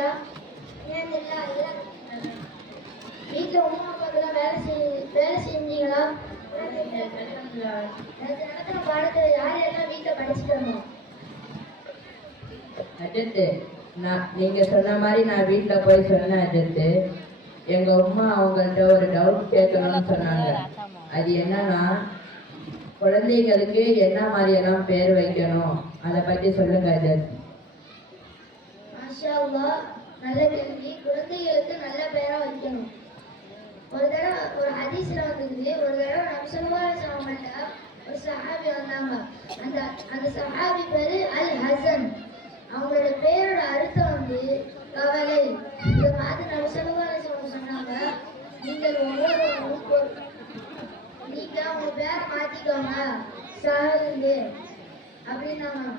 இருக்கீங்களா? வீட்டில் உமா அப்பாக்கெல்லாம் வேலை செஞ்சீங்களா? எனக்கு நடக்கிற பாடத்தை யார் எல்லாம் வீட்டில் படிச்சுட்டாங்க? அஜித்து, நீங்க சொன்ன மாதிரி நான் வீட்டுல போய் சொன்னேன் அஜித்து. எங்க அம்மா அவங்கள்ட்ட ஒரு டவுட் கேட்கணும்னு சொன்னாங்க. அது என்னன்னா, குழந்தைகளுக்கு என்ன மாதிரி எல்லாம் பேர் வைக்கணும், அதை பத்தி சொல்லுங்க அஜித். மாஷா அல்லாஹ், நல்ல கேள்வி. குழந்தைகளுக்கு நல்ல பேரா வைக்கணும். ஒரு தடவை ஒரு ஹதீஸ்ல வந்துருக்குது, ஒரு தடவை நபி ஸல்லல்லாஹு அலைஹி வஸல்லம் ஒரு சஹாபி வந்தாங்க. அந்த அந்த சஹாபி பேரு அல் ஹசன். அவங்களோட பேரோட அர்த்தம் வந்து கவலை. இதை பார்த்து நபி ஸல்லல்லாஹு அலைஹி வஸல்லம் சொன்னாங்க, நீங்கள் ஒவ்வொருவரும் நீங்க உங்க பேரை மாத்திக்கோங்க சஹல் அப்படின்னாங்க.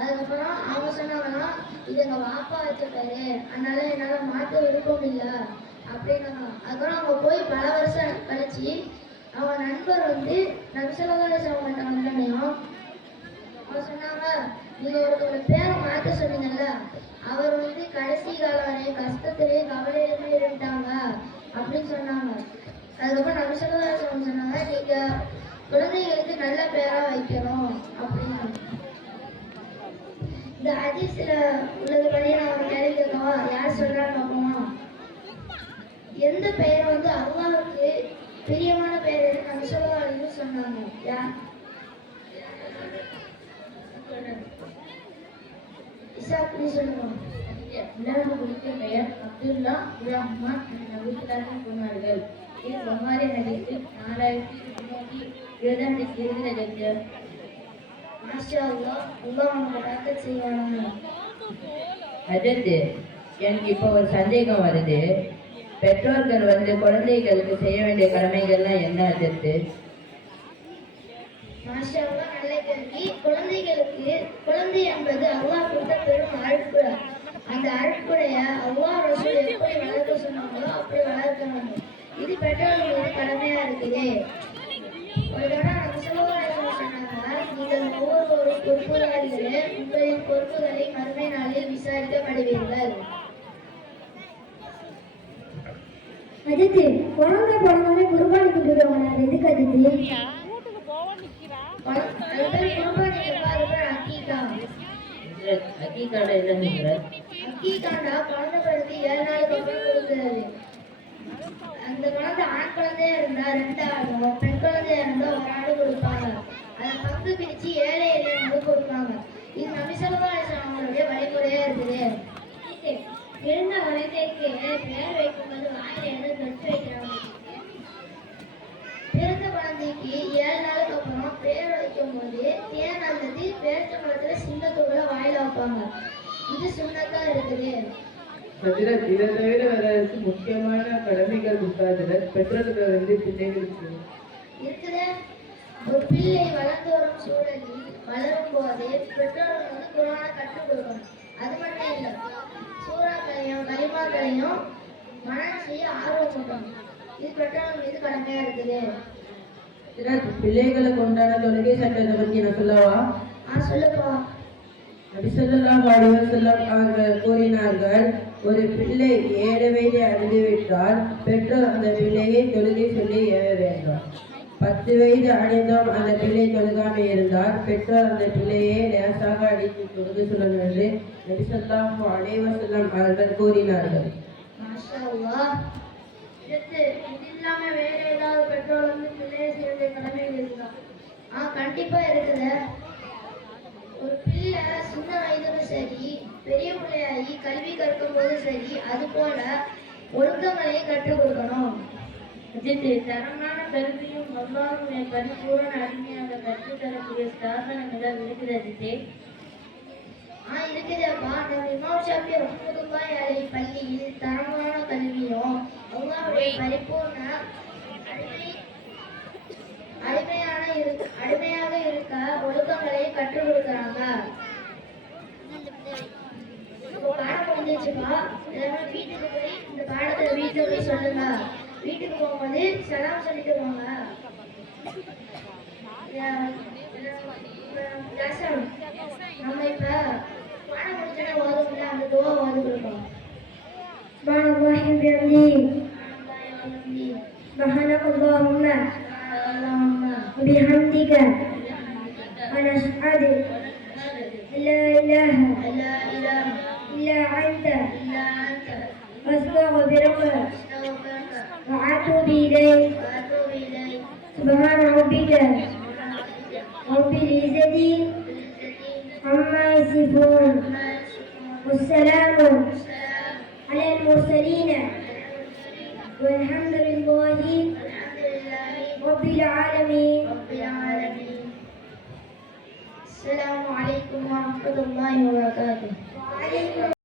அதுக்கப்புறம் அவங்க சொன்னாங்கன்னா, இது எங்க வாப்பா வச்ச பேரு, அதனால என்னால மாற்ற விருப்பம் இல்லை அப்படின்னாங்க. அதுக்கப்புறம் அவங்க போய் பல வருஷம் கழிச்சு அவங்க நண்பர் வந்து நபி ஸல்லல்லாஹு அலைஹி வஸல்லம் வந்தனையும் அவங்க சொன்னாங்க, நீங்க ஒருத்தோட பேரை மாற்ற சொன்னீங்கல்ல, அவர் வந்து கடைசி காலம் வரை கஷ்டத்திலே கவலையிலுமே இருந்துட்டாங்க அப்படின்னு சொன்னாங்க. அதுக்கப்புறம் நபி ஸல்லல்லாஹு அலைஹி வஸல்லம் சொன்னாங்க, நீங்க குழந்தைகளுக்கு நல்ல பேரா வைக்கணும் அப்படின்னு. இந்த ஹதீஸ்ல உள்ளதுபடி நான் ஒரு கேள்வி கேட்கவா? யார் சொல்றாங்க பார்ப்போமா? எந்த பெயர் வந்து அல்லாஹ்வுக்கு பிரியமான பெயர் நபி ஸல்லல்லாஹு அலைஹி வஸல்லம் சொன்னாங்க? யார்? இசாக், நீ சொல்லுங்க. எனக்கு பிடித்த பெயர் அப்துல்லா ரஹ்மான் நபிசுல்லாஹி சொன்னார்கள். இது புகாரி ஹதீஸ் 4320 மாஷா அல்லாஹ், அல்லாஹ் உங்களுக்கு பரக்கத் செய்வானாக. அஜித், எனக்கு இப்போ ஒரு சந்தேகம் வருது. பெற்றோர்கள் வந்து குழந்தைகளுக்கு செய்ய வேண்டிய கடமைகள்லாம் என்ன அஜித்? மாஷா அல்லாஹ், நல்ல கேள்வி. குழந்தைகளுக்கு குழந்தை என்பது அல்லாஹ் கொடுத்த பெரும் அருட்கொடை. அந்த அருட்கொடைய அல்லாஹ் ரசூல் எப்படி வளர்க்க சொன்னாங்களோ அப்படி வளர்க்கணும். இது பெற்றோர்களுக்கு கடமையா இருக்குது. ஒரு தடவை நம்ம ஸல்லல்லாஹு சொன்னாங்க, நீங்கள் ஒவ்வொருவரும் பொறுப்புதாரிகளே, உங்களின் பொறுப்புகளை மறுமை நாளில் விசாரிக்கப்படுவீர்கள். அஜித்து, குழந்தை பிறந்தோடனே குர்பானி கொடுக்குறவங்க எதுக்கு அஜித்து? அக்கீக்காட இல்லைங்கிற அக்கீக்காண்டா குழந்தை பிறகு 7 நாளுக்கு அப்புறம் கொடுக்கிறது. அந்த குழந்தை ஆண் குழந்தையா இருந்தா 2 ஆடும், பெண் குழந்தையா இருந்தா 1 ஆடு கொடுப்பாங்க. அதை பங்கு பிரிச்சு ஏழை எளியவங்களுக்கு கொடுப்பாங்க. இது நபி ஸல்லல்லாஹு அலைஹி வஸல்லம் அவங்களுடைய வழிமுறையா இருக்குது. பிறந்த குழந்தைக்கு பேர் வைக்கும்போது வாயில எதை தொட்டு வைக்கிறாங்க? பிறந்த குழந்தைக்கு 7 நாளுக்கு அப்புறம் பேர் வைக்கும் போது தேன் அல்லது பேரிச்சம்பழத்துல சின்னத்தோட வாயில வைப்பாங்க. இது சுண்ணத்தா இருக்குது. இதை தவிர வேற முக்கியமான கடமைகள் இருக்காது பெற்றோர்கள் வந்து பிள்ளைகளுக்கு இருக்குது. ஒரு பிள்ளை வளர்ந்து வரும் சூழலில் வளரும் போது பெற்றோர்கள் வந்து குர்ஆனை கற்றுக் கொடுக்கணும். அது மட்டும் இல்லை, சூறாக்களையும் கலிமாக்களையும் மனனம் செய்ய ஆர்வம் கொண்டணும். இது பெற்றோர்கள் மீது கடமையா இருக்குது. பிள்ளைகளுக்கு உண்டான தொழுகை சட்டத்தை பத்தி நான் சொல்லவா? சொல்லுப்பா. நபி ஸல்லல்லாஹு அலைஹி வஸல்லம் அவர்கள் கூறினார்கள், ஒரு பிள்ளை 7 வயதை அடைந்துவிட்டால் பெற்றோர் அந்த பிள்ளையை தொழுகை சொல்லி ஏற வேண்டும். 10 வயது அடைந்தும் அந்த பிள்ளை தொழுகாமல் இருந்தால் பெற்றோர் அந்த பிள்ளையை லேசாக அடித்து தொழுகை சொல்லணும் என்று நபி ஸல்லல்லாஹு அலைஹி வஸல்லம் அவர்கள் கூறினார்கள். மாஷா அல்லாஹ். இது இல்லாம வேற ஏதாவது பெற்றோர் வந்து பிள்ளையை செய்ய வேண்டிய கடமைகள் இருக்குதா? கண்டிப்பா இருக்குது. ஒரு பிள்ளை சின்ன வயதுல சரி, பெரிய பிள்ளையாகி கல்வி கற்கும் போது சரி, அது போல ஒழுக்கங்களையும் கற்றுக் கொடுக்கணும். தரமான கல்வியும் அல்லாஹ்வின் பரிபூரண அடிமையாக கற்றுத்தரக்கூடிய ஸ்தாபனங்கள் இருக்கிறது. இருக்குதுப்பா. நம்ம இமாம் ஷாஃபி ரஹ்மத்துல்லாஹி அலைஹி பள்ளியில் தரமான கல்வியும் அல்லாஹ்வுடைய பரிபூர்ண அடிமையாக இருக்க ஒழுக்கங்களை கற்றுக் கொடுக்குறாங்க. பாடம் முடிஞ்சிச்சுப்பா. எல்லாமே வீட்டுக்கு போய் இந்த பாடத்தை வீட்டுல போய் சொல்லுங்க. வீட்டுக்கு போகும்போது சலாம் சொல்லிட்டு போங்க. நம்ம இப்ப பாடம் முடிச்சோட ஓதுல அந்த துவா ஓது கொடுப்போம். سبحان الله وبحمده سبحانك اللهم وبحمدك ونشهد أن لا إله إلا أنت أستغفرك وأتوب إليك سبحان ربك رب العزة عما يصفون والسلام على المرسلين والحمد لله رب العالمين. السلام عليكم ورحمة الله وبركاته. وعليكم